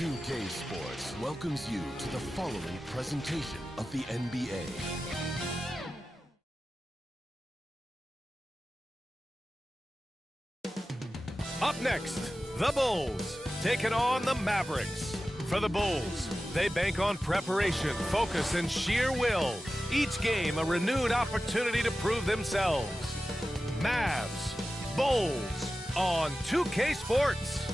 2K Sports welcomes you to the following presentation of the NBA. Up next, the Bulls taking on the Mavericks. For the Bulls, they bank on preparation, focus, and sheer will. Each game a renewed opportunity to prove themselves. Mavs, Bulls on 2K Sports.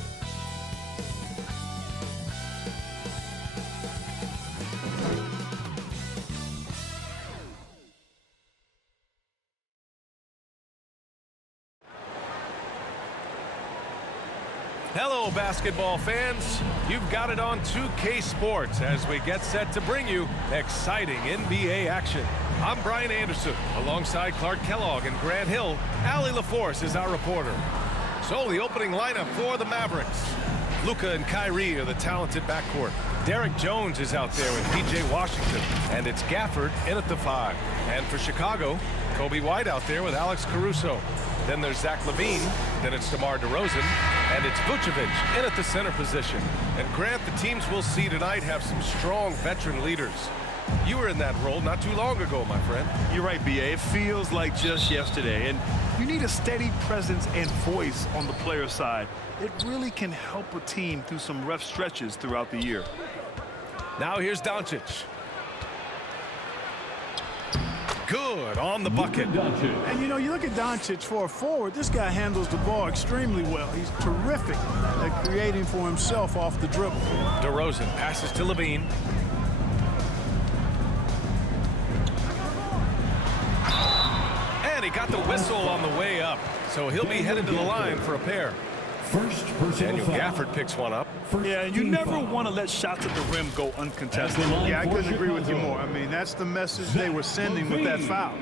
Hello, basketball fans. You've got it on 2K Sports as we get set to bring you exciting NBA action. I'm Brian Anderson, alongside Clark Kellogg and Grant Hill. Allie LaForce is our reporter. So the opening lineup for the Mavericks. Luka and Kyrie are the talented backcourt. Derek Jones is out there with P.J. Washington, and it's Gafford in at the 5. And for Chicago, Kobe White out there with Alex Caruso. Then there's Zach LaVine, then it's DeMar DeRozan, and it's Vucevic in at the center position. And Grant, the teams we'll see tonight have some strong veteran leaders. You were in that role not too long ago, my friend. You're right, B.A. It feels like just yesterday, and you need a steady presence and voice on the player side. It really can help a team through some rough stretches throughout the year. Now here's Doncic. Good on the bucket. And, you know, you look at Doncic for a forward, this guy handles the ball extremely well. He's terrific at creating for himself off the dribble. DeRozan passes to LaVine. And he got the whistle on the way up, so he'll be headed to the line for a pair. Daniel Gafford picks one up. Yeah, and you never want to let shots at the rim go uncontested. Yeah, I couldn't agree with you more. I mean, that's the message they were sending with that foul.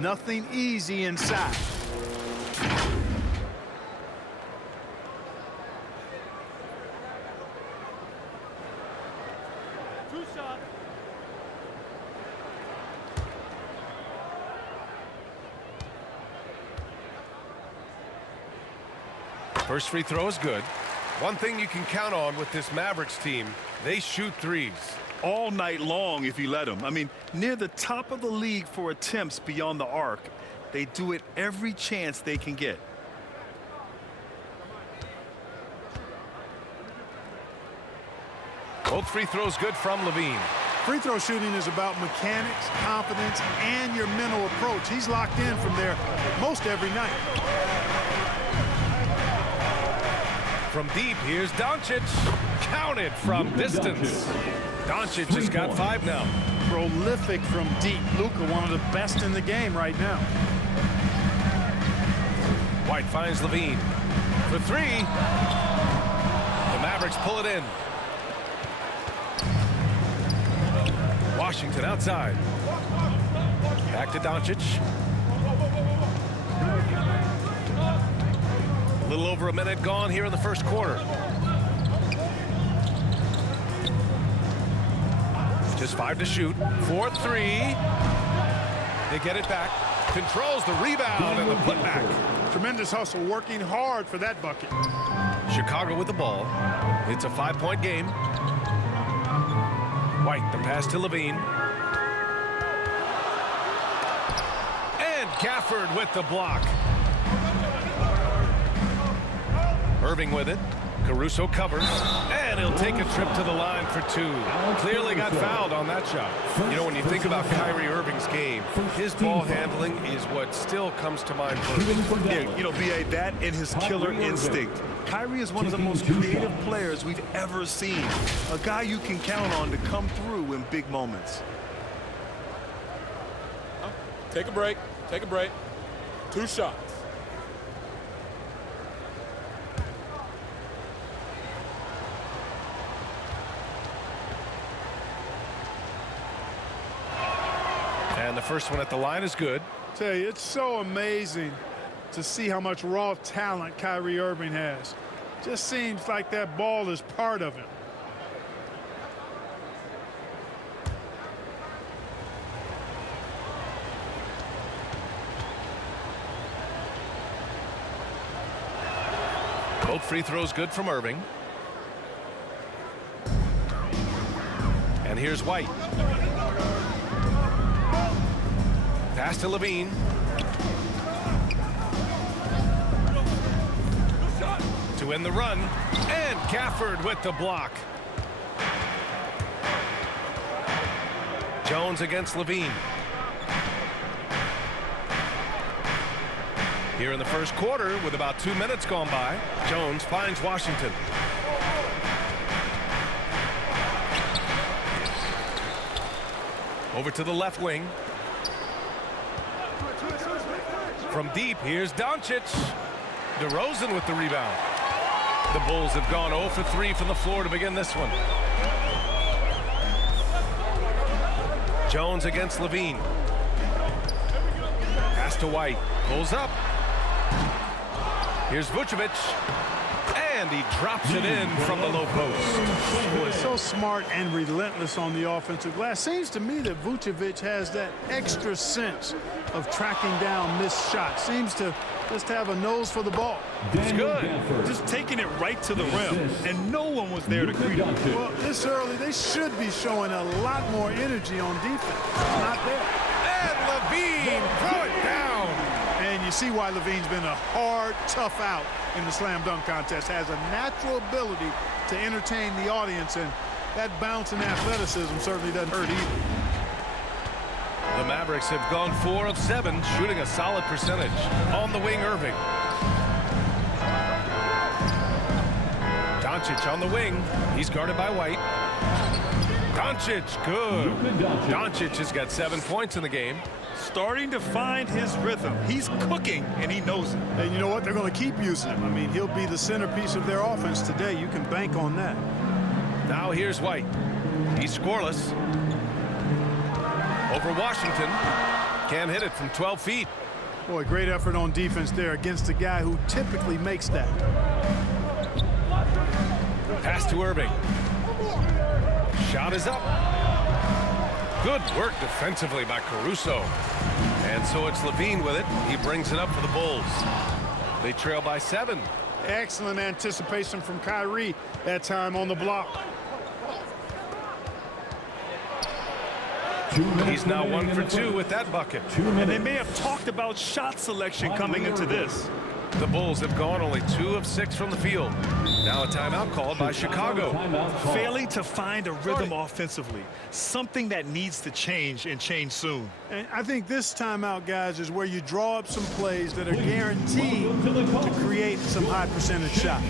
Nothing easy inside. First free throw is good. One thing you can count on with this Mavericks team, they shoot threes. All night long if you let them. I mean, near the top of the league for attempts beyond the arc. They do it every chance they can get. Both free throws good from LaVine. Free throw shooting is about mechanics, confidence, and your mental approach. He's locked in from there most every night. From deep, here's Doncic. Counted from distance. Doncic has got 5 now. Prolific from deep. Luka, one of the best in the game right now. White finds LaVine for 3. The Mavericks pull it in. Washington outside. Back to Doncic. A little over a minute gone here in the first quarter. Just 5 to shoot. 4-3. They get it back. Controls the rebound and the putback. Tremendous hustle, working hard for that bucket. Chicago with the ball. It's a 5-point game. White, the pass to LaVine. And Gafford with the block. Irving with it. Caruso covers. And he'll take a trip to the line for 2. Clearly got fouled on that shot. You know, when you think about Kyrie Irving's game, his ball handling is what still comes to mind first. Yeah, you know, B.A., that and his killer instinct. Kyrie is one of the most creative players we've ever seen. A guy you can count on to come through in big moments. Take a break. Take a break. 2 shots. And the first one at the line is good. Tell you, it's so amazing to see how much raw talent Kyrie Irving has. Just seems like that ball is part of him. Both free throws good from Irving. And here's White. Pass to Levine. To end the run. And Gafford with the block. Jones against Levine. Here in the first quarter, with about 2 minutes gone by, Jones finds Washington. Over to the left wing. From deep, here's Doncic. DeRozan with the rebound. The Bulls have gone 0 for 3 from the floor to begin this one. Jones against Levine. Pass to White. Pulls up. Here's Vucevic. And he drops it in from the low post. Boy, so smart and relentless on the offensive glass. Seems to me that Vucevic has that extra sense of tracking down missed shots. Seems to just have a nose for the ball. It's good. Just taking it right to the rim, and no one was there to greet him. Well, this early, they should be showing a lot more energy on defense. It's not there. And Levine, throw it down. And you see why Levine's been a hard, tough out in the slam dunk contest. Has a natural ability to entertain the audience, and that bounce and athleticism certainly doesn't hurt either. The Mavericks have gone 4 of 7, shooting a solid percentage. On the wing, Irving. Doncic on the wing. He's guarded by White. Doncic, good. Doncic has got 7 points in the game. Starting to find his rhythm. He's cooking, and he knows it. And you know what? They're going to keep using him. I mean, he'll be the centerpiece of their offense today. You can bank on that. Now here's White. He's scoreless. Over Washington. Can't hit it from 12 feet. Boy, great effort on defense there against a guy who typically makes that. Pass to Irving. Shot is up. Good work defensively by Caruso. And so it's Levine with it. He brings it up for the Bulls. They trail by 7. Excellent anticipation from Kyrie that time on the block. He's now 1 for 2 with that bucket. And they may have talked about shot selection coming into this. The Bulls have gone only 2 of 6 from the field. Now a timeout called by Chicago. Failing to find a rhythm offensively. Something that needs to change, and change soon. And I think this timeout, guys, is where you draw up some plays that are guaranteed to create some high percentage shots.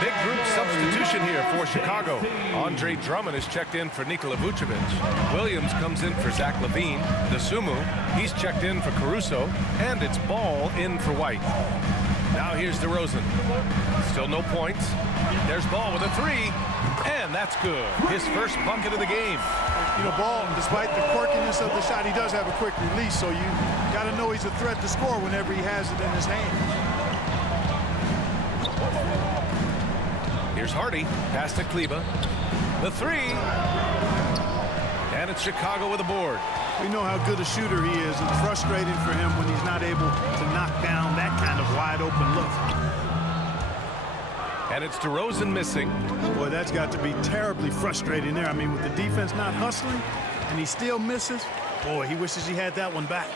Big group substitution here for Chicago. Andre Drummond is checked in for Nikola Vucevic. Williams comes in for Zach LaVine. Dosunmu, he's checked in for Caruso. And it's Ball in for White. Now here's DeRozan. Still no points. There's Ball with a 3. And that's good. His first bucket of the game. You know, Ball, despite the quirkiness of the shot, he does have a quick release, so you got to know he's a threat to score whenever he has it in his hand. Here's Hardy. Pass to Kleba. The 3. And it's Chicago with a board. We know how good a shooter he is. It's frustrating for him when he's not able to knock down that kind of wide open look. And it's DeRozan missing. Boy, that's got to be terribly frustrating there. I mean, with the defense not hustling and he still misses, boy, he wishes he had that one back.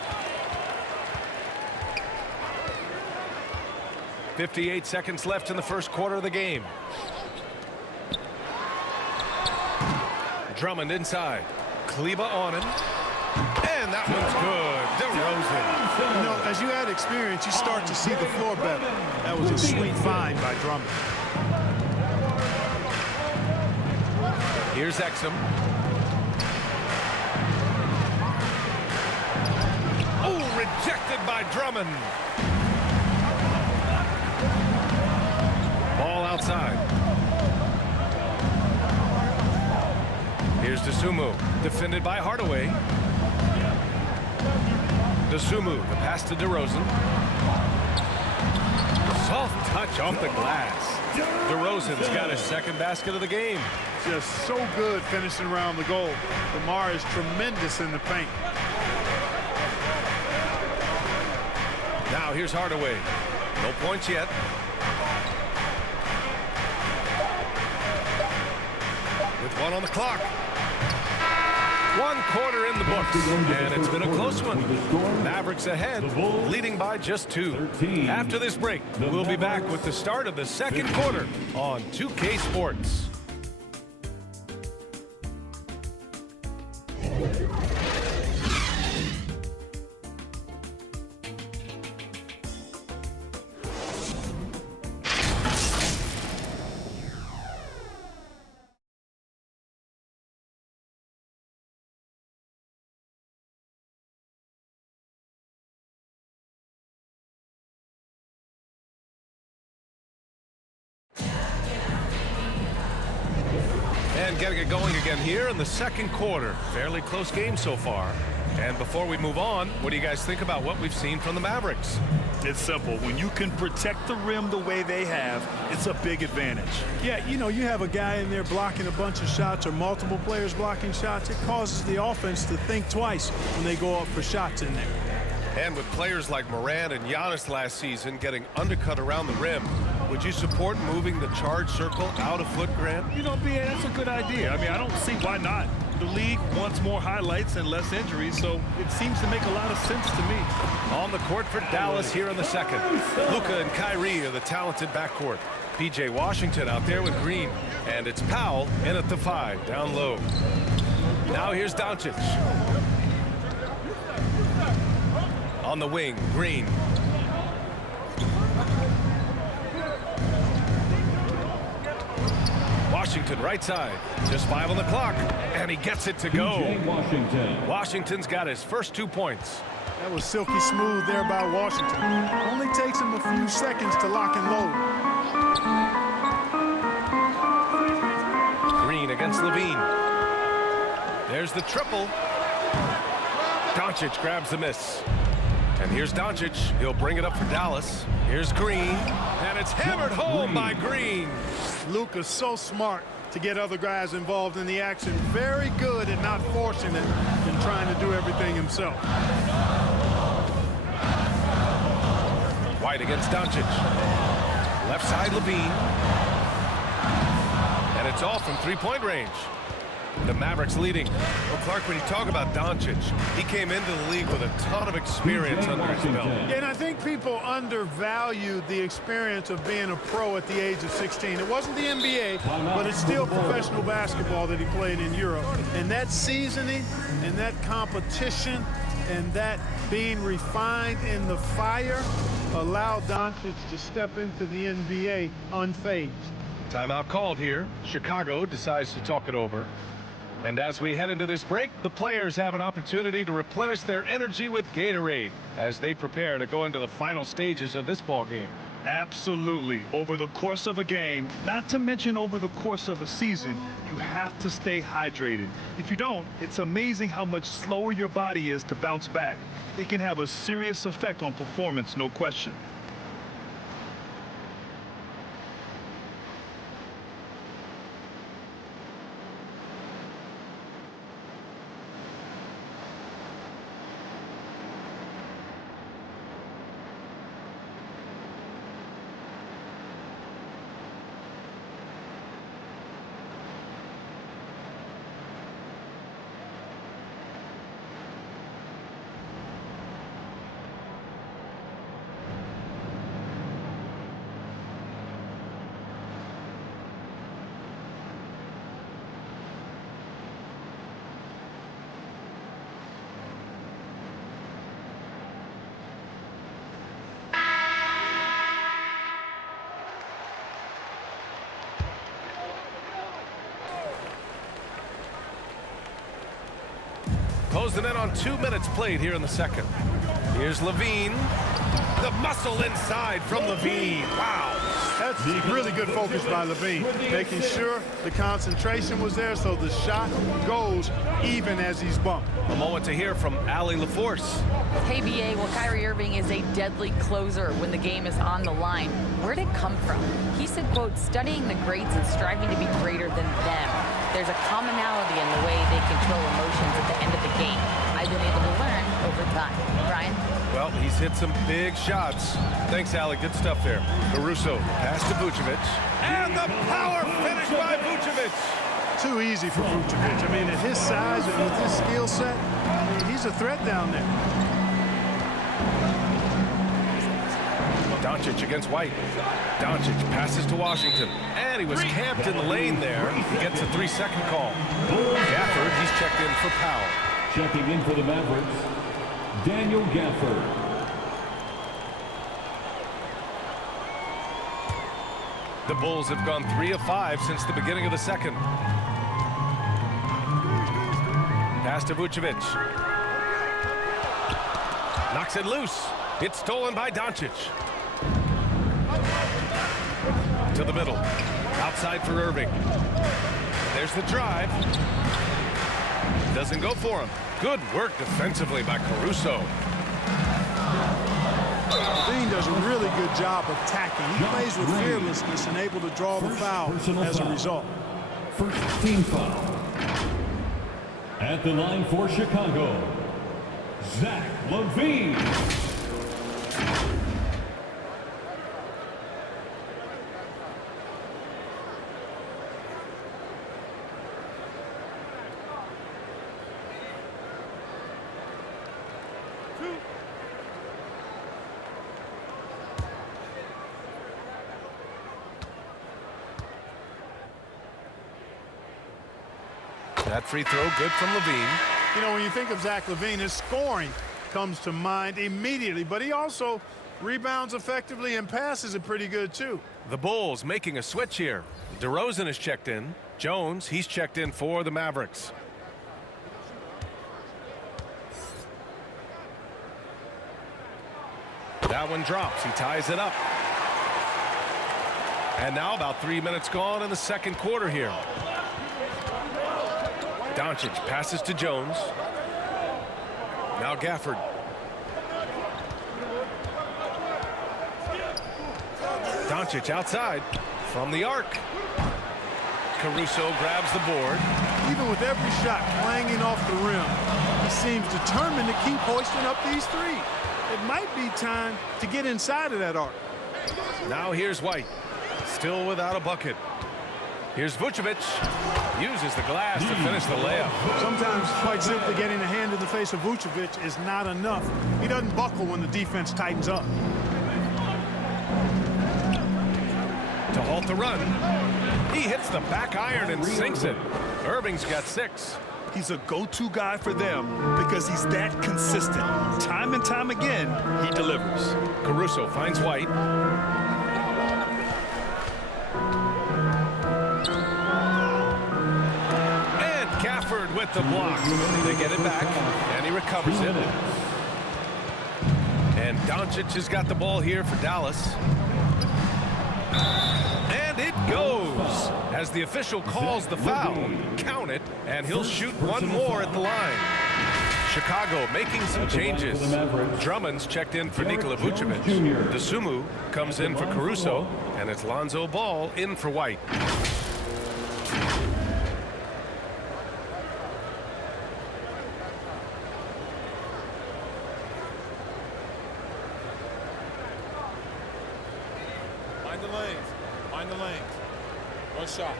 58 seconds left in the first quarter of the game. Drummond inside. Kleba on him. And that one's good. DeRozan. You know, as you add experience, you start to see the floor better. That was a sweet find by Drummond. Here's Exum. Oh, rejected by Drummond. Ball outside. Here's Dosunmu, defended by Hardaway. Dosunmu, the pass to DeRozan. Soft touch off the glass. DeRozan's got his second basket of the game. Just so good finishing around the goal. Lamar is tremendous in the paint. Now here's Hardaway. No points yet. With one on the clock. 1 quarter in the books, and it's been a close one. Mavericks ahead, leading by just 2. After this break, we'll be back with the start of the second quarter on 2K Sports. And getting it going again here in the second quarter. Fairly close game so far. And before we move on, what do you guys think about what we've seen from the Mavericks? It's simple. When you can protect the rim the way they have, it's a big advantage. Yeah, you know, you have a guy in there blocking a bunch of shots or multiple players blocking shots. It causes the offense to think twice when they go up for shots in there. And with players like Morant and Giannis last season getting undercut around the rim, would you support moving the charge circle out a foot, Grant? You know, BA, that's a good idea. I mean, I don't see why not. The league wants more highlights and less injuries, so it seems to make a lot of sense to me. On the court for Dallas here in the second. Luka and Kyrie are the talented backcourt. PJ Washington out there with Green. And it's Powell in at the 5, down low. Now here's Doncic. On the wing, Green. Washington right side. Just 5 on the clock. And he gets it to go. Washington's got his first 2 points. That was silky smooth there by Washington. Only takes him a few seconds to lock and load. Green against Levine. There's the triple. Doncic grabs the miss. And here's Doncic. He'll bring it up for Dallas. Here's Green. And it's hammered home by Green. Luka's so smart to get other guys involved in the action. Very good at not forcing it and trying to do everything himself. White against Doncic. Left side, Levine. And it's all from three-point range. The Mavericks leading. Well, Clark, when you talk about Doncic, he came into the league with a ton of experience under his belt. And I think people undervalued the experience of being a pro at the age of 16. It wasn't the NBA, but it's still professional basketball that he played in Europe. And that seasoning and that competition and that being refined in the fire allowed Doncic to step into the NBA unfazed. Timeout called here. Chicago decides to talk it over. And as we head into this break, the players have an opportunity to replenish their energy with Gatorade as they prepare to go into the final stages of this ball game. Absolutely. Over the course of a game, not to mention over the course of a season, you have to stay hydrated. If you don't, it's amazing how much slower your body is to bounce back. It can have a serious effect on performance, no question. Close them in on 2 minutes played here in the second. Here's Levine. The muscle inside from Levine. Wow. That's really good focus by Levine, making sure the concentration was there so the shot goes even as he's bumped. A moment to hear from Allie LaForce. Hey, BA, well, Kyrie Irving is a deadly closer when the game is on the line. Where'd it come from? He said, quote, studying the greats and striving to be greater than them. There's a commonality in the way they control emotions at the end of the game. I've been able to learn over time. Brian? Well, he's hit some big shots. Thanks, Allie. Good stuff there. Caruso pass to Vucevic. And the power finish by Vucevic. Too easy for Vucevic. I mean, at his size and with his skill set, he's a threat down there. Doncic against White. Doncic passes to Washington. And he was camped in the lane there. He gets a 3-second call. Gafford, he's checked in for Powell. Checking in for the Mavericks, Daniel Gafford. The Bulls have gone 3 of 5 since the beginning of the second. Pass to Vucevic. Knocks it loose. It's stolen by Doncic. To the middle. Outside for Irving. There's the drive. Doesn't go for him. Good work defensively by Caruso. Levine does a really good job of attacking. He plays with fearlessness and able to draw the foul as a result. First team foul. At the line for Chicago, Zach LaVine. That free throw good from Levine. You know, when you think of Zach LaVine, his scoring comes to mind immediately, but he also rebounds effectively and passes it pretty good too. The Bulls making a switch here. DeRozan is checked in. Jones, he's checked in for the Mavericks. That one drops. He ties it up. And now about 3 minutes gone in the second quarter here. Doncic passes to Jones. Now Gafford. Doncic outside from the arc. Caruso grabs the board. Even with every shot clanging off the rim, he seems determined to keep hoisting up these threes. It might be time to get inside of that arc. Now here's White. Still without a bucket. Here's Vucevic. Uses the glass to finish the layup. Sometimes quite simply getting a hand in the face of Vucevic is not enough. He doesn't buckle when the defense tightens up. To halt the run. He hits the back iron and sinks it. Irving's got 6. He's a go-to guy for them because he's that consistent. Time and time again, he delivers. Caruso finds White. And Gafford with the block. They get it back, and he recovers it. And Doncic has got the ball here for Dallas. And it goes as the official calls the foul. Count it, and he'll shoot one more at the line. Chicago making some changes. Drummond's checked in for Nikola Vucevic. DeSumo comes in for Caruso, and it's Lonzo Ball in for White. Find the lanes. Find the lanes. One shot.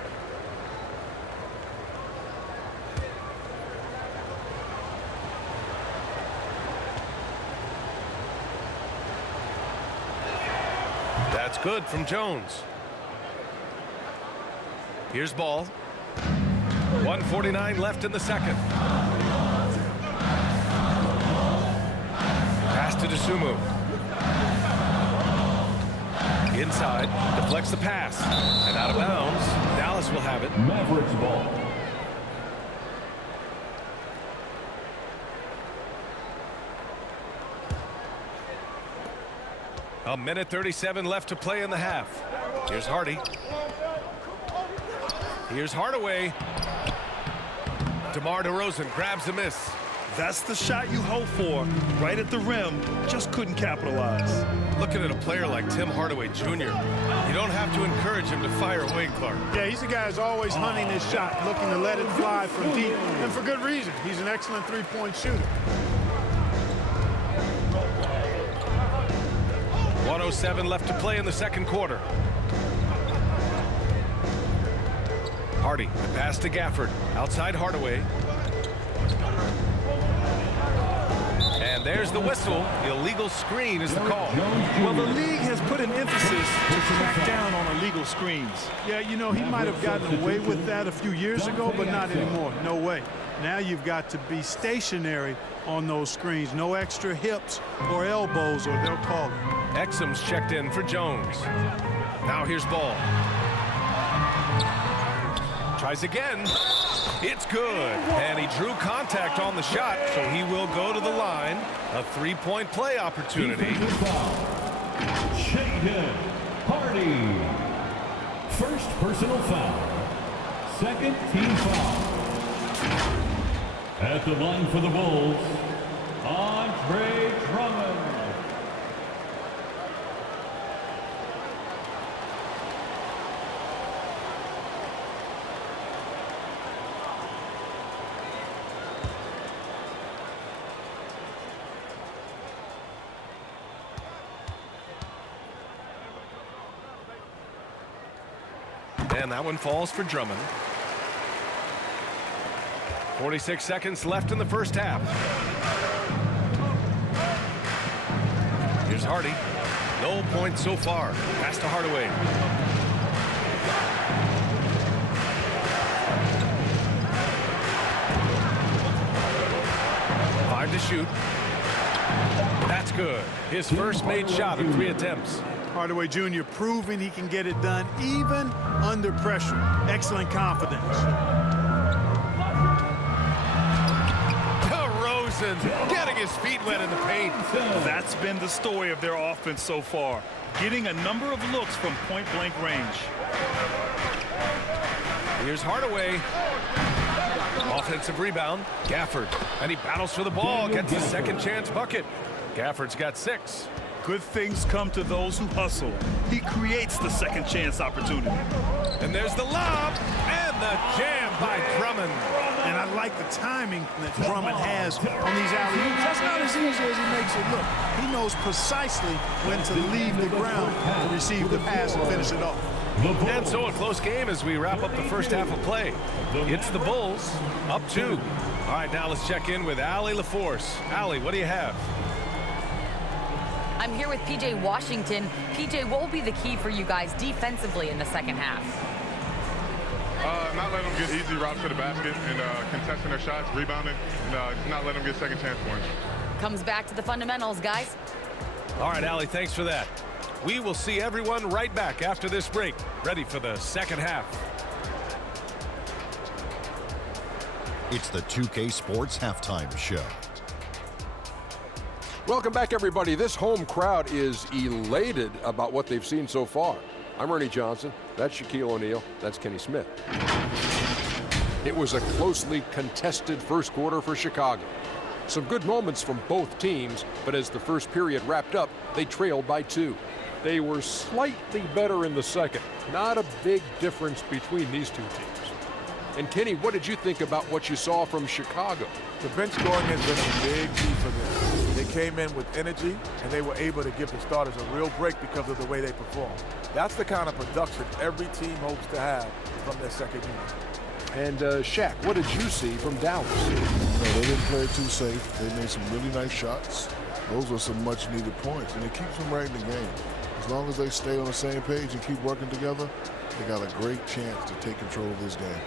That's good from Jones. Here's Ball. 1:49 left in the second. Pass to DeSumo. Inside, deflects the pass, and out of bounds. Dallas will have it. Mavericks ball. 1:37 left to play in the half. Here's Hardy. Here's Hardaway. DeMar DeRozan grabs a miss. That's the shot you hope for. Right at the rim. Just couldn't capitalize. Looking at a player like Tim Hardaway Jr., you don't have to encourage him to fire away, Clark. Yeah, he's a guy who's always hunting his shot, looking to let it fly from deep, and for good reason. He's an excellent three-point shooter. 1:07 left to play in the second quarter. Hardy, the pass to Gafford. Outside Hardaway. And there's the whistle. Illegal screen is the call. Well, the league has put an emphasis to crack down on illegal screens. Yeah, you know, he might have gotten away with that a few years ago, but not anymore. No way. Now you've got to be stationary on those screens. No extra hips or elbows, or they'll call it. Exum's checked in for Jones. Now here's Ball. Tries again. It's good. And he drew contact on the shot, so he will go to the line. A three-point play opportunity. Shaden Hardy. First personal foul. Second team foul. At the line for the Bulls, Andre Drummond. And that one falls for Drummond. 46 seconds left in the first half. Here's Hardy. No points so far. Pass to Hardaway. Five to shoot. That's good. His first made shot in 3 attempts. Hardaway Jr. proving he can get it done even under pressure. Excellent confidence. DeRozan getting his feet wet in the paint. That's been the story of their offense so far. Getting a number of looks from point-blank range. Here's Hardaway. Offensive rebound. Gafford. And he battles for the ball. Gets his second chance bucket. Gafford's got 6. Good things come to those who hustle. He creates the second chance opportunity. And there's the lob and the jam by Drummond. And I like the timing that Drummond has on these alley-oops. That's not as easy as he makes it look. He knows precisely when to leave the ground to receive the pass and finish it off. And so a close game as we wrap up the first half of play. It's the Bulls up 2. All right, now let's check in with Allie LaForce. Allie, what do you have? I'm here with P.J. Washington. P.J., what will be the key for you guys defensively in the second half? Not letting them get easy routes to the basket and contesting their shots, rebounding, and not letting them get second chance points. Comes back to the fundamentals, guys. All right, Allie, thanks for that. We will see everyone right back after this break, ready for the second half. It's the 2K Sports Halftime Show. Welcome back, everybody. This home crowd is elated about what they've seen so far. I'm Ernie Johnson. That's Shaquille O'Neal. That's Kenny Smith. It was a closely contested first quarter for Chicago. Some good moments from both teams, but as the first period wrapped up, they trailed by 2. They were slightly better in the second. Not a big difference between these two teams. And Kenny, what did you think about what you saw from Chicago? The bench scoring has been a big key for them. They came in with energy, and they were able to give the starters a real break because of the way they performed. That's the kind of production every team hopes to have from their second unit. And Shaq, what did you see from Dallas? No, they didn't play it too safe. They made some really nice shots. Those were some much-needed points, and it keeps them right in the game. As long as they stay on the same page and keep working together, they got a great chance to take control of this game.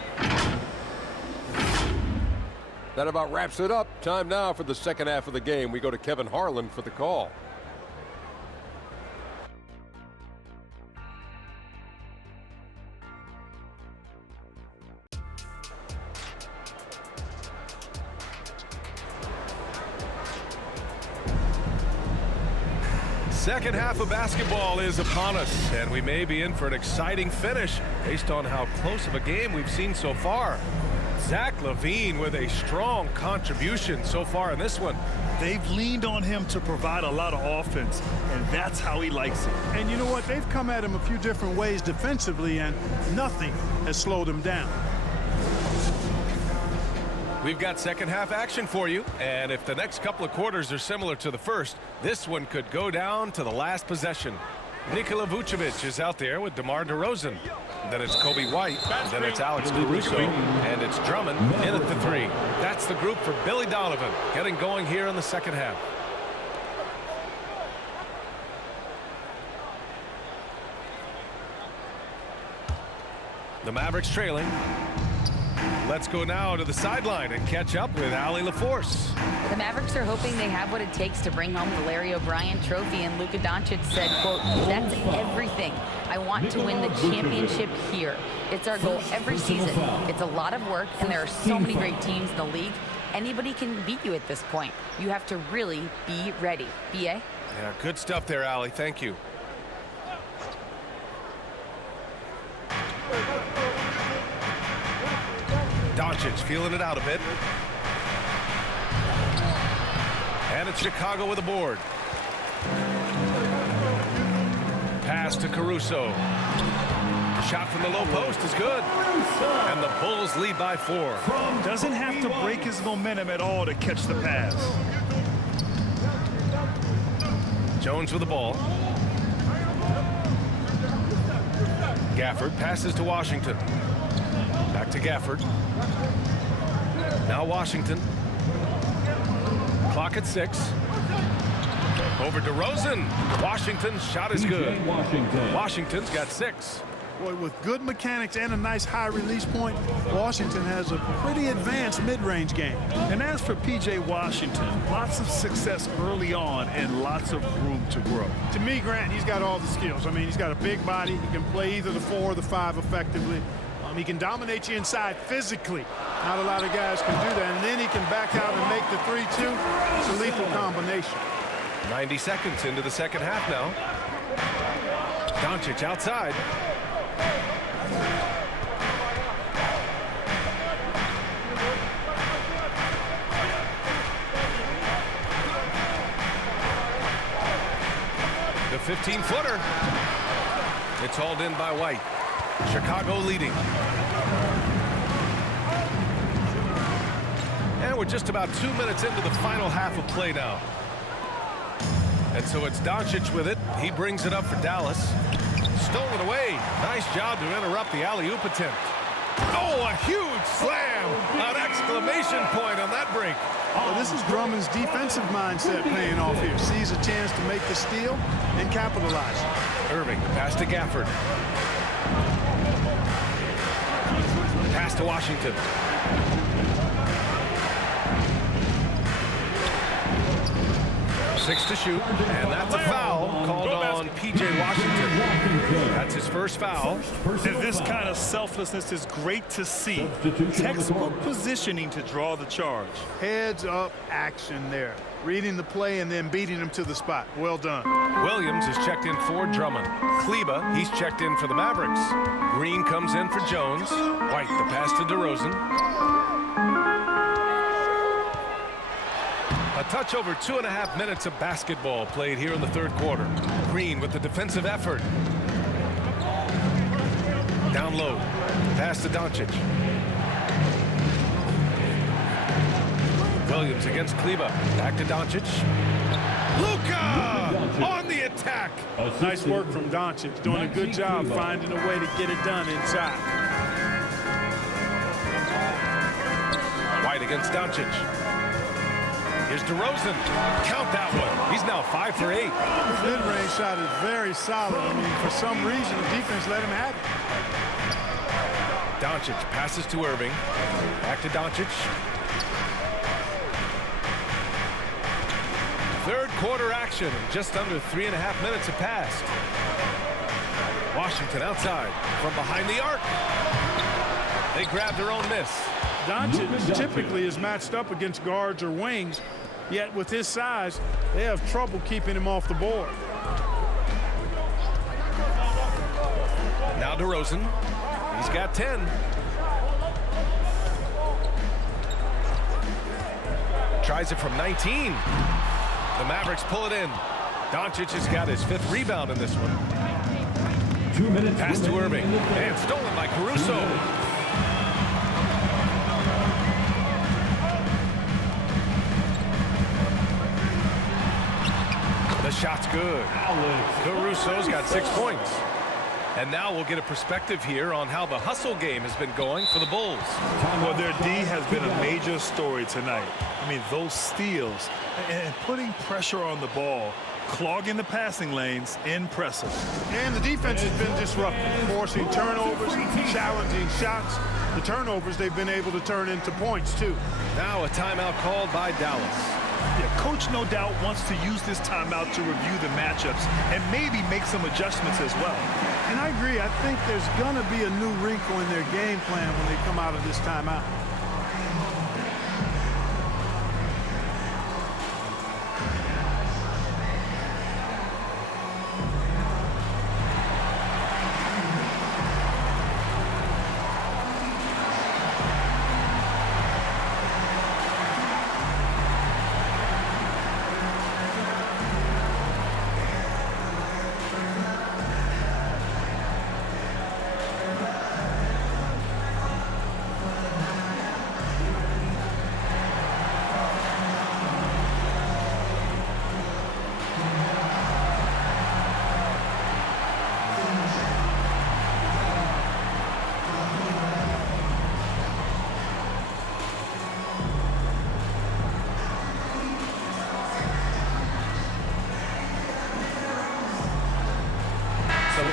That about wraps it up. Time now for the second half of the game. We go to Kevin Harlan for the call. Second half of basketball is upon us, and we may be in for an exciting finish based on how close of a game we've seen so far. Zach LaVine with a strong contribution so far in this one. They've leaned on him to provide a lot of offense, and that's how he likes it. And you know what? They've come at him a few different ways defensively, and nothing has slowed him down. We've got second half action for you, and if the next couple of quarters are similar to the first, this one could go down to the last possession. Nikola Vucevic is out there with DeMar DeRozan. Then it's Kobe White, then it's Alex Caruso, and it's Drummond in at the 3. That's the group for Billy Donovan, getting going here in the second half. The Mavericks trailing. Let's go now to the sideline and catch up with Allie LaForce. The Mavericks are hoping they have what it takes to bring home the Larry O'Brien trophy, and Luka Doncic said, quote, "That's everything. I want to win the championship here. It's our goal every season. It's a lot of work, and there are so many great teams in the league. Anybody can beat you at this point. You have to really be ready." B.A.? Yeah, good stuff there, Allie. Thank you. Doncic feeling it out a bit. And it's Chicago with a board. Pass to Caruso. Shot from the low post is good. And the Bulls lead by 4. Doesn't have to break his momentum at all to catch the pass. Jones with the ball. Gafford passes to Washington. Back to Gafford. Now Washington. Clock at 6. Over to Rosen. Washington's shot is good. Washington's got 6. Boy, with good mechanics and a nice high release point, Washington has a pretty advanced mid-range game. And as for P.J. Washington, lots of success early on and lots of room to grow. To me, Grant, he's got all the skills. I mean, he's got a big body. He can play either the 4 or the 5 effectively. He can dominate you inside physically. Not a lot of guys can do that. And then he can back out and make the 3-2. It's a lethal combination. 90 seconds into the second half now. Doncic outside. The 15-footer. It's hauled in by White. Chicago leading. And we're just about 2 minutes into the final half of play now. And so it's Doncic with it. He brings it up for Dallas. Stolen away. Nice job to interrupt the alley-oop attempt. Oh, a huge slam. An exclamation point on that break. Well, this is Drummond's defensive mindset paying off here. Sees a chance to make the steal and capitalize. Irving, pass to Gafford. Pass to Washington. Six to shoot, and that's a foul called on P.J. Washington. That's his first foul. And this kind of selflessness is great to see. Textbook positioning to draw the charge. Heads up action there. Reading the play and then beating him to the spot. Well done. Williams is checked in for Drummond. Kleba, he's checked in for the Mavericks. Green comes in for Jones. White, the pass to DeRozan. A touch over 2.5 minutes of basketball played here in the third quarter. Green with the defensive effort. Down low. Pass to Doncic. Williams against Kleba. Back to Doncic. Luka on the attack. Nice work from Doncic. Doing a good job finding a way to get it done inside. White against Doncic. Here's DeRozan. Count that one. He's now 5 for 8. His mid-range shot is very solid. I mean, for some reason, the defense let him have it. Doncic passes to Irving. Back to Doncic. Third quarter action. Just under 3.5 minutes have passed. Washington outside from behind the arc. They grab their own miss. Doncic typically is matched up against guards or wings, yet with his size, they have trouble keeping him off the board. Now DeRozan. He's got 10. Tries it from 19. The Mavericks pull it in. Doncic has got his 5th rebound in this one. 2 minutes. Pass to Irving. And stolen by Caruso. The shot's good. Caruso's got 6 points. And now we'll get a perspective here on how the hustle game has been going for the Bulls. Well, their D has been a major story tonight. I mean, those steals and putting pressure on the ball, clogging the passing lanes, impressive. And the defense has been disruptive, forcing turnovers, challenging shots. The turnovers they've been able to turn into points, too. Now a timeout called by Dallas. Yeah, coach no doubt wants to use this timeout to review the matchups and maybe make some adjustments as well. And I agree. I think there's going to be a new wrinkle in their game plan when they come out of this timeout.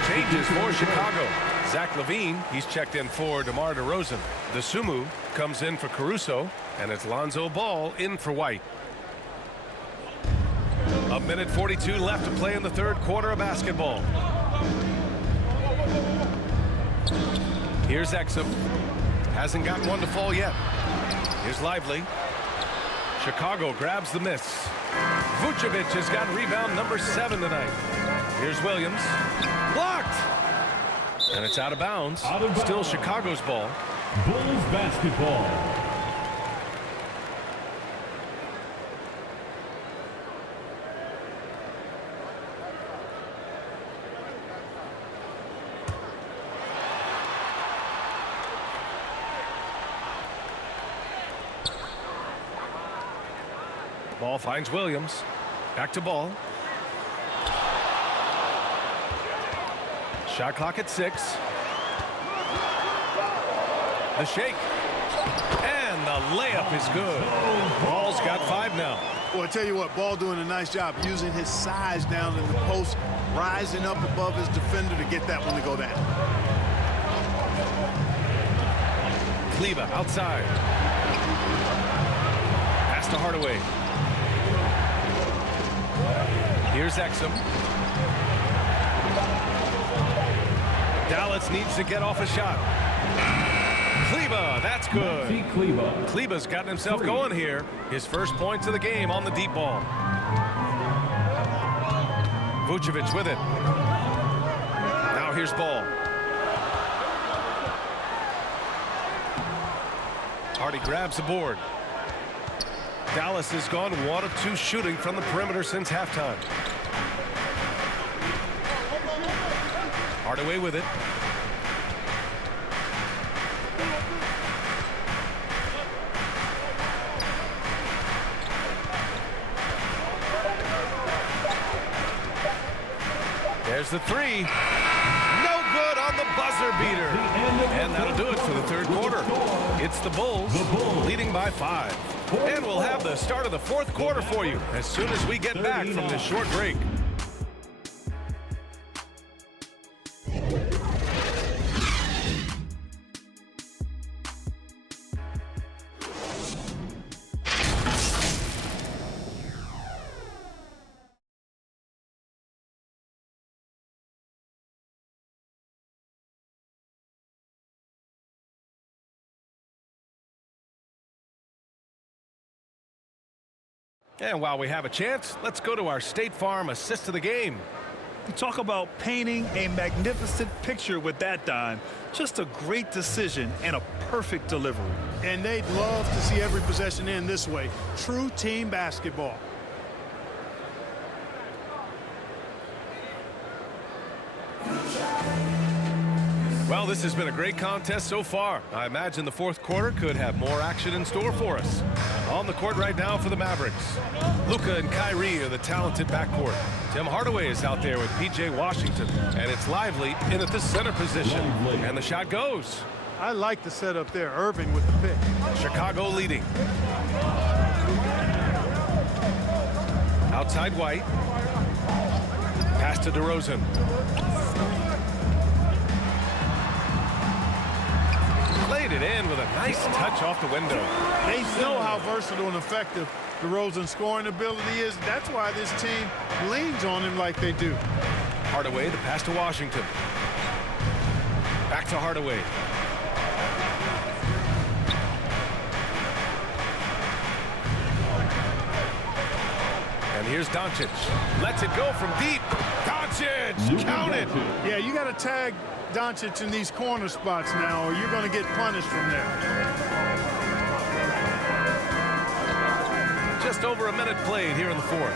Changes for Chicago. Zach LaVine, he's checked in for DeMar DeRozan. DeSumo comes in for Caruso, and it's Lonzo Ball in for White. A minute 42 left to play in the 3rd quarter of basketball. Here's Exum. Hasn't got one to fall yet. Here's Lively. Chicago grabs the miss. Vucevic has got rebound number 7 tonight. Here's Williams. Blocked! And it's out of bounds. Still Chicago's ball. Bulls basketball. Ball finds Williams. Back to Ball. Shot clock at 6. The shake. And the layup is good. Ball's got 5 now. Well, I tell you what, Ball doing a nice job using his size down in the post, rising up above his defender to get that one to go down. Kleber outside. Pass to Hardaway. Here's Exum. Dallas needs to get off a shot. Kleber, that's good. Kleber's gotten himself going here. His first points of the game on the deep ball. Vucevic with it. Now here's Ball. Hardy grabs the board. Dallas has gone 1 of 2 shooting from the perimeter since halftime. Hardaway with it. There's the 3. No good on the buzzer beater. And that'll do it for the 3rd quarter. It's the Bulls leading by 5. And we'll have the start of the 4th quarter for you as soon as we get back from this short break. And while we have a chance, let's go to our State Farm assist of the game. You talk about painting a magnificent picture with that dime. Just a great decision and a perfect delivery. And they'd love to see every possession end this way. True team basketball. Well, this has been a great contest so far. I imagine the fourth quarter could have more action in store for us. On the court right now for the Mavericks, Luka and Kyrie are the talented backcourt. Tim Hardaway is out there with P.J. Washington, and it's Lively in at the center position. And the shot goes. I like the setup there. Irving with the pick. Chicago leading. Outside White. Pass to DeRozan. Laid it in with a nice touch off the window. They know how versatile and effective DeRozan's scoring ability is. That's why this team leans on him like they do. Hardaway, the pass to Washington. Back to Hardaway. And here's Doncic. Lets it go from deep. Doncic, count it. Yeah, you got to tag Doncic in these corner spots now, or you're going to get punished from there. Just over a minute played here in the fourth.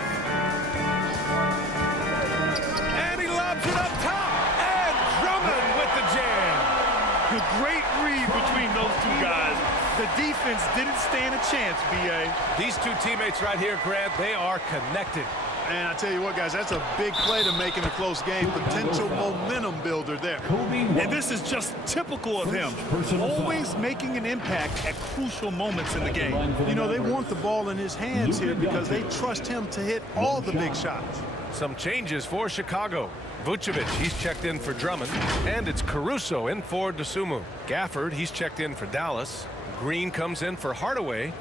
And he lobs it up top. And Drummond with the jam. The great read between those two guys. The defense didn't stand a chance, B.A. These two teammates right here, Grant, they are connected. And I tell you what, guys, that's a big play to make in a close game. Potential momentum builder there. And this is just typical of him. Always making an impact at crucial moments in the game. You know, they want the ball in his hands here because they trust him to hit all the big shots. Some changes for Chicago. Vucevic, he's checked in for Drummond. And it's Caruso in for Dosunmu. Gafford, he's checked in for Dallas. Green comes in for Hardaway.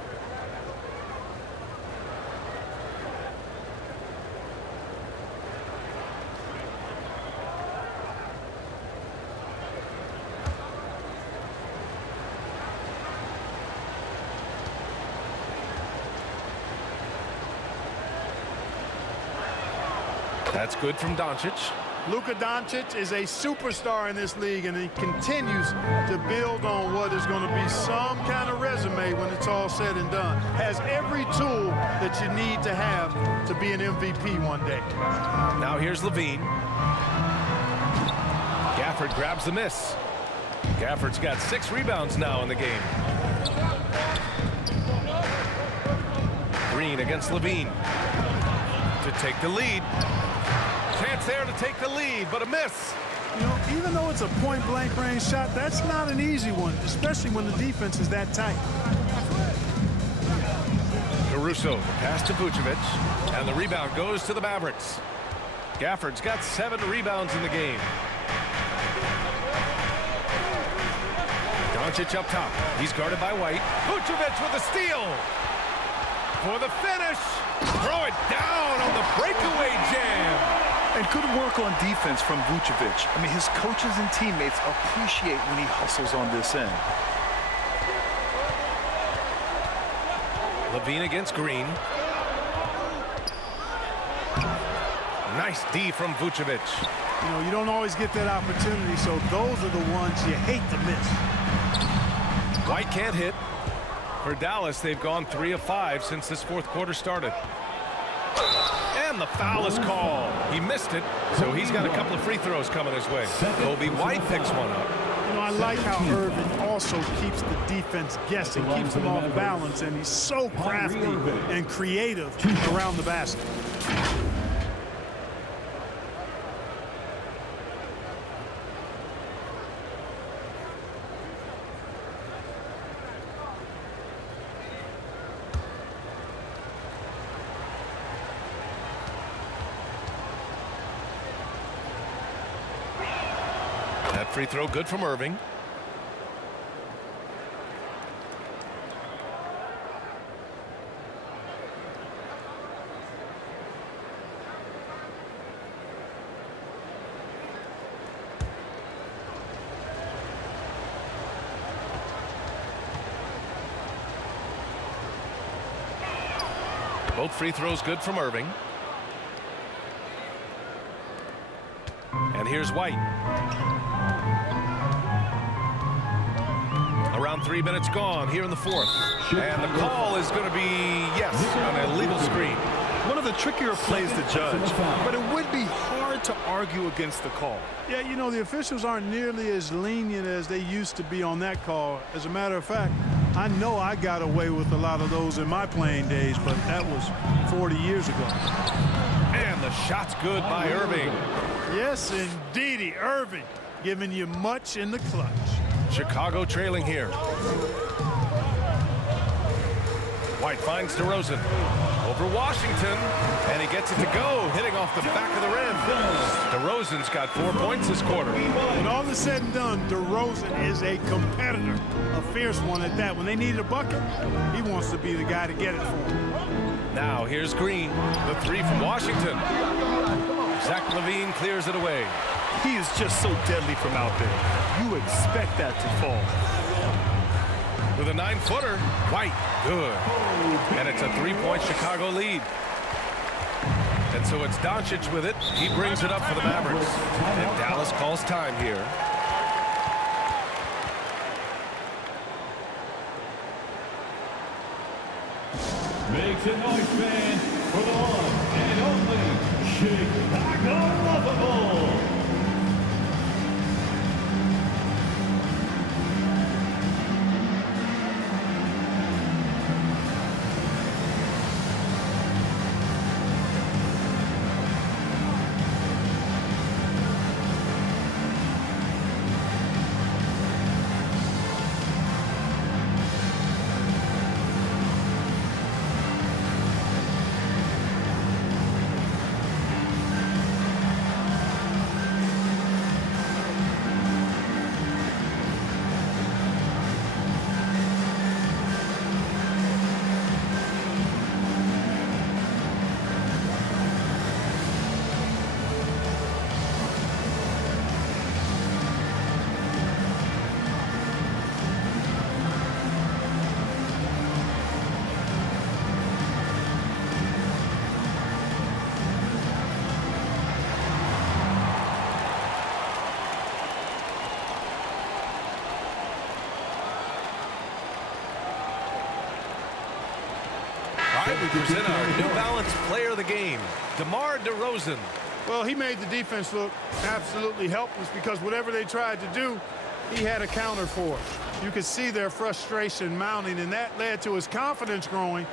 That's good from Doncic. Luka Doncic is a superstar in this league, and he continues to build on what is going to be some kind of resume when it's all said and done. Has every tool that you need to have to be an MVP one day. Now here's Levine. Gafford grabs the miss. Gafford's got 6 rebounds now in the game. Green against Levine to take the lead. Chance there to take the lead, but a miss. You know, even though it's a point-blank range shot, that's not an easy one, especially when the defense is that tight. Caruso, pass to Vucevic, and the rebound goes to the Mavericks. Gafford's got 7 rebounds in the game. Doncic up top. He's guarded by White. Vucevic with a steal. For the finish. Throw it down on the breakaway jam. And good work on defense from Vucevic. I mean, his coaches and teammates appreciate when he hustles on this end. Levine against Green. Nice D from Vucevic. You know, you don't always get that opportunity, so those are the ones you hate to miss. White can't hit. For Dallas, they've gone 3 of 5 since this fourth quarter started. And the foul is called. He missed it, so he's got a couple of free throws coming his way. Kobe White picks one up. You know, I like how Irving also keeps the defense guessing, keeps them off balance, and he's so crafty and creative around the basket. That free throw good from Irving. Both free throws good from Irving. here's White. Around 3 minutes gone here in the fourth. And the call is going to be, yes, an illegal screen. One of the trickier plays to judge, but it would be hard to argue against the call. Yeah, you know, the officials aren't nearly as lenient as they used to be on that call. As a matter of fact, I know I got away with a lot of those in my playing days, but that was 40 years ago. And the shot's good by Irving. Yes, indeedy, Irving, giving you much in the clutch. Chicago trailing here. White finds DeRozan over Washington, and he gets it to go, hitting off the back of the rim. DeRozan's got 4 points this quarter. When all is said and done, DeRozan is a competitor, a fierce one at that. When they need a bucket, he wants to be the guy to get it for them. Now here's Green, the three from Washington. Zach LaVine clears it away. He is just so deadly from out there. You expect that to fall. With a 9-footer, White, good. And it's a 3-point Chicago lead. And so it's Doncic with it. He brings it up for the Mavericks. And Dallas calls time here. Make some noise, fans, for the one and only Chicago Lovable. We present our New Balance player of the game, DeMar DeRozan. Well, he made the defense look absolutely helpless because whatever they tried to do, he had a counter for it. You could see their frustration mounting, and that led to his confidence growing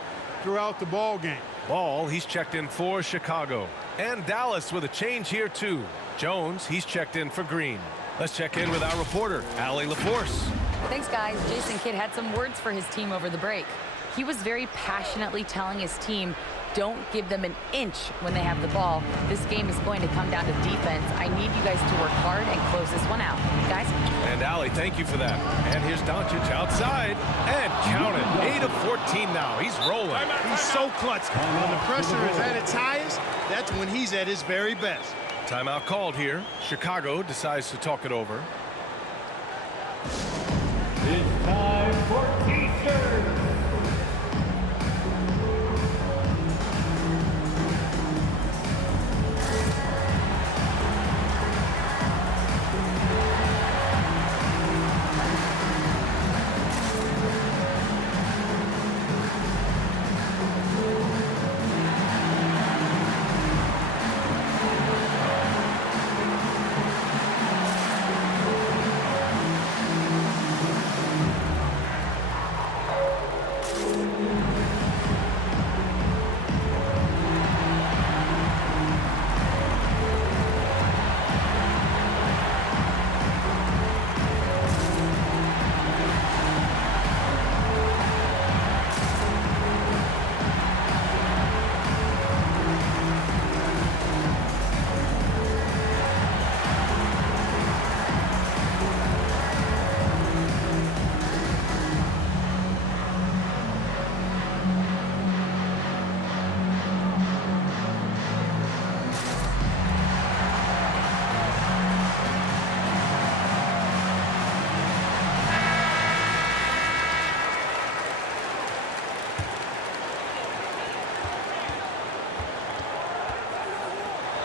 throughout the ball game. Ball, he's checked in for Chicago. And Dallas with a change here, too. Jones, he's checked in for Green. Let's check in with our reporter, Allie LaForce. Thanks, guys. Jason Kidd had some words for his team over the break. He was very passionately telling his team, don't give them an inch when they have the ball. This game is going to come down to defense. I need you guys to work hard and close this one out. Guys? And Allie, thank you for that. And here's Doncic outside. And count it. 8 of 14 now. He's rolling. He's so clutch. When the pressure is at its highest, that's when he's at his very best. Timeout called here. Chicago decides to talk it over. It's time for Eastern.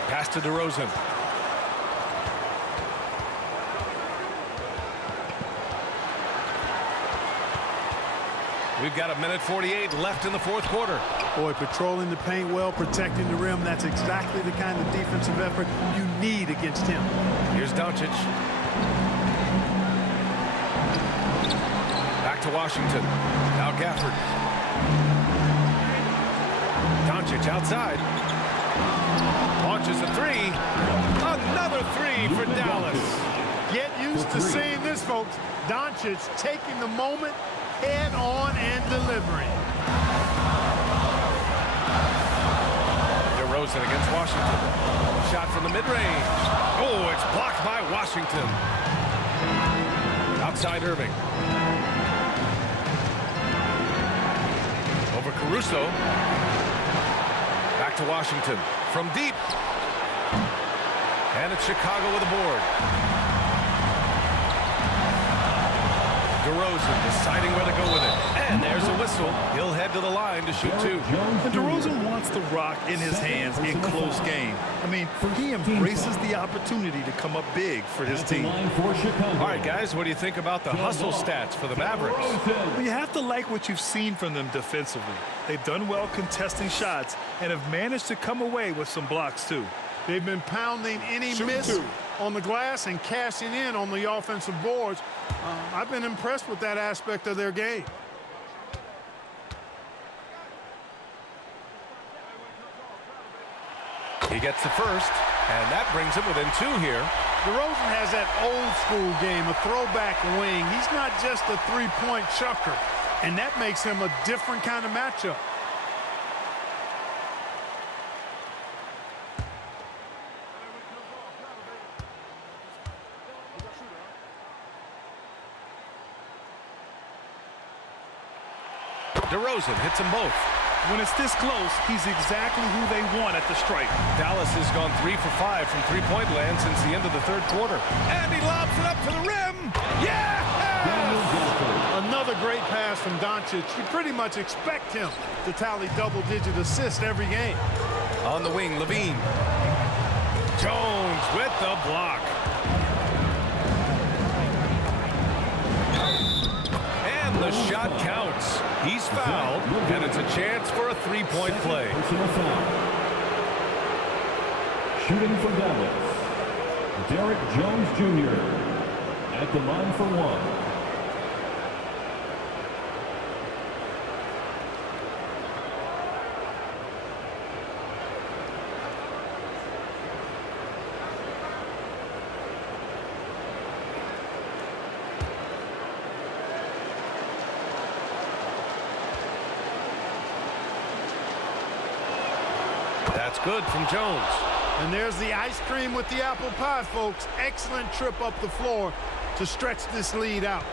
Pass to DeRozan. We've got 1:48 left in the fourth quarter. Boy, patrolling the paint well, protecting the rim. That's exactly the kind of defensive effort you need against him. Here's Doncic. Back to Washington. Now Gafford. Doncic outside. Launches a three. Another three for Dallas. Get used to seeing this, folks. Doncic taking the moment head on and delivering. DeRozan against Washington. Shot from the mid-range. Oh, it's blocked by Washington. Outside Irving. Over Caruso. Back to Washington. From deep. And it's Chicago with a board. DeRozan deciding where to go with it. And there's a whistle. He'll head to the line to shoot two. DeRozan wants the rock in his hands in close game. I mean, he embraces the opportunity to come up big for his team. All right, guys, what do you think about the hustle stats for the Mavericks? Well, you have to like what you've seen from them defensively. They've done well contesting shots and have managed to come away with some blocks, too. They've been pounding any miss on the glass and cashing in on the offensive boards. I've been impressed with that aspect of their game. He gets the first, and that brings him within two here. DeRozan has that old school game, a throwback wing. He's not just a three-point chucker, and that makes him a different kind of matchup. DeRozan hits them both. When it's this close, he's exactly who they want at the stripe. Dallas has gone 3 for 5 from three-point land since the end of the third quarter. And he lobs it up to the rim. Yeah! Another great pass from Doncic. You pretty much expect him to tally double-digit assists every game. On the wing, Levine. Jones with the block. And the shot counts. He's fouled, and it's a chance for a three-point play. Shooting for Dallas, Derek Jones Jr. at the line for one. That's good from Jones. And there's the ice cream with the apple pie, folks. Excellent trip up the floor to stretch this lead out.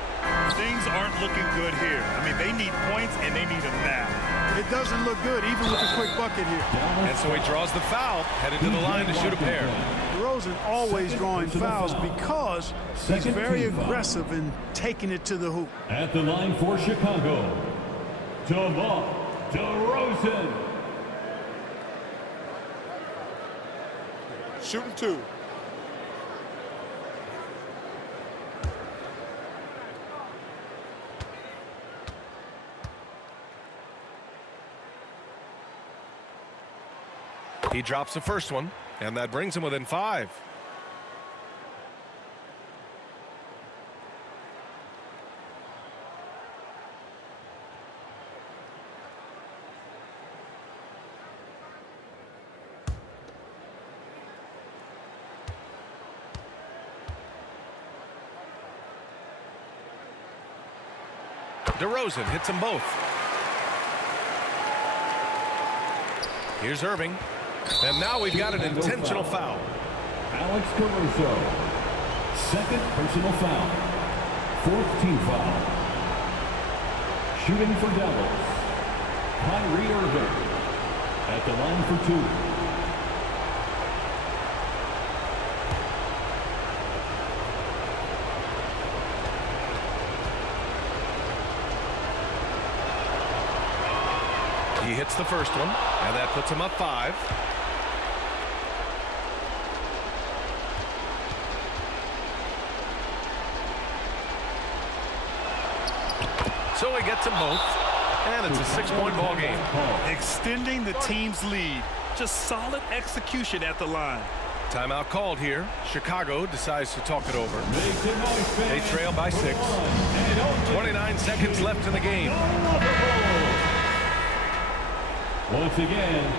Things aren't looking good here. I mean, they need points, and they need them now. It doesn't look good, even with a quick bucket here. And so he draws the foul, headed to the line to shoot a pair. DeRozan always drawing fouls because he's very aggressive in taking it to the hoop. At the line for Chicago, DeMar DeRozan. Shooting two. He drops the first one, and that brings him within 5. DeRozan hits them both. Here's Irving. And now we've got an intentional foul. Alex Caruso. Second personal foul. Fourth team foul. Shooting for Dallas, Kyrie Irving. At the line for 2. He hits the first one, and that puts him up 5. So he gets them both. and it's a 6-point ball game. Extending the team's lead. Just solid execution at the line. Timeout called here. Chicago decides to talk it over. They trail by 6. 29 seconds left in the game. Once again,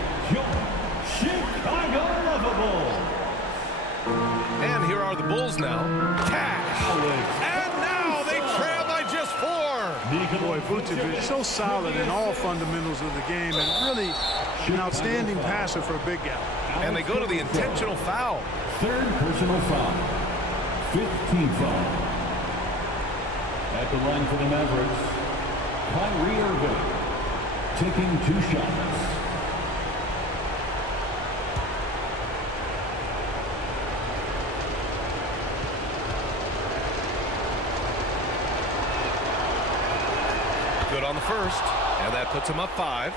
Chicago Lovable. And here are the Bulls now. Cash. And now they trail by just 4. Boy, Vucevic so solid in all fundamentals of the game and really an outstanding passer for a big guy. And they go to the intentional foul. Third personal foul. 15th foul. At the line for the Mavericks, Kyrie Irving taking 2 shots. Good on the first, and that puts him up 5.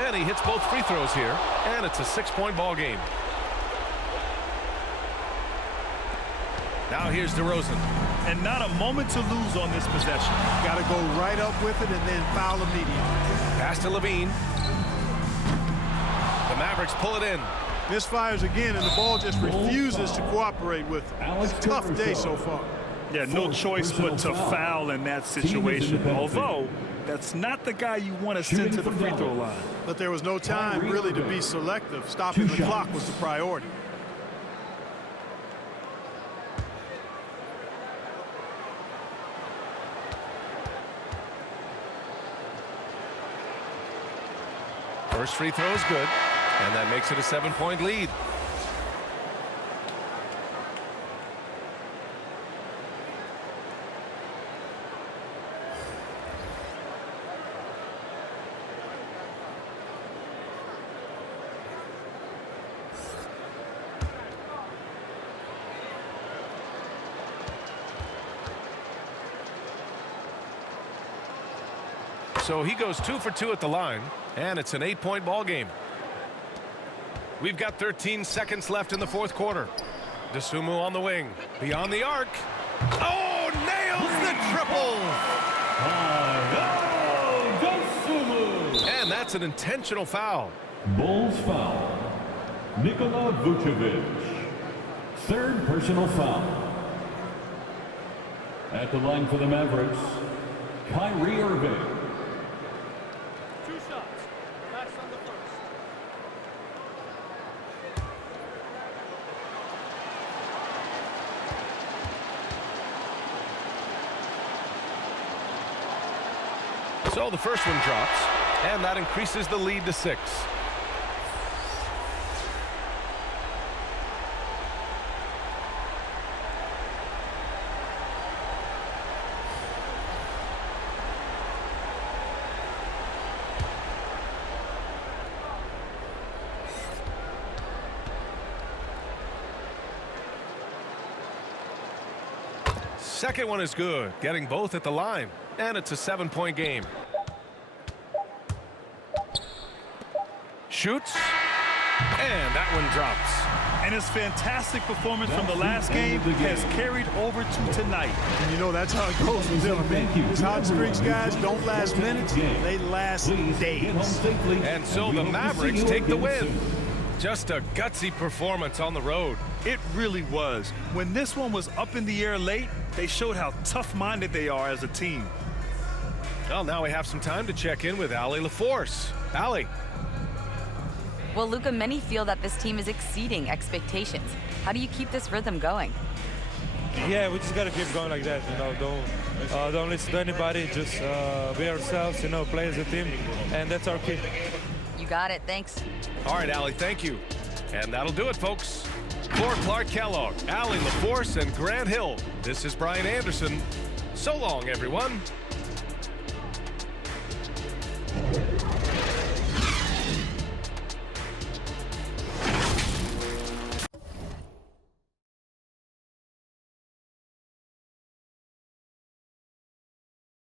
And he hits both free throws here, and it's a 6-point ball game. Now here's DeRozan. And not a moment to lose on this possession. Got to go right up with it and then foul immediately. Pass to Levine. The Mavericks pull it in. Misfires again, and the ball just refuses to cooperate with him. It's a tough day so far. Yeah, no choice but to foul in that situation. Although, that's not the guy you want to send to the free throw line. But there was no time really to be selective. Stopping the clock was the priority. First free throw is good, and that makes it a 7-point lead. So he goes 2 for 2 at the line, and it's an 8-point ball game. We've got 13 seconds left in the 4th quarter. DeSumo on the wing, beyond the arc. Oh, nails the triple! And that's an intentional foul. Bulls foul. Nikola Vucevic. 3rd personal foul. At the line for the Mavericks, Kyrie Irving. So the first one drops, and that increases the lead to 6. Second one is good, getting both at the line, and it's a 7-point game. Shoots, and that one drops. And his fantastic performance from the last game has carried over to tonight. And you know that's how it goes with them. These hot streaks, guys, don't last minutes, they last days. And so the Mavericks take the win. Just a gutsy performance on the road. It really was. When this one was up in the air late, they showed how tough-minded they are as a team. Well, now we have some time to check in with Allie LaForce. Allie. Well, Luka, many feel that this team is exceeding expectations. How do you keep this rhythm going? Yeah, we just got to keep going like that. You know, don't listen to anybody. Just be ourselves. You know, play as a team, and that's our key. You got it. Thanks. All right, Allie. Thank you. And that'll do it, folks. For Clark Kellogg, Allie LaForce, and Grant Hill, this is Brian Anderson. So long, everyone.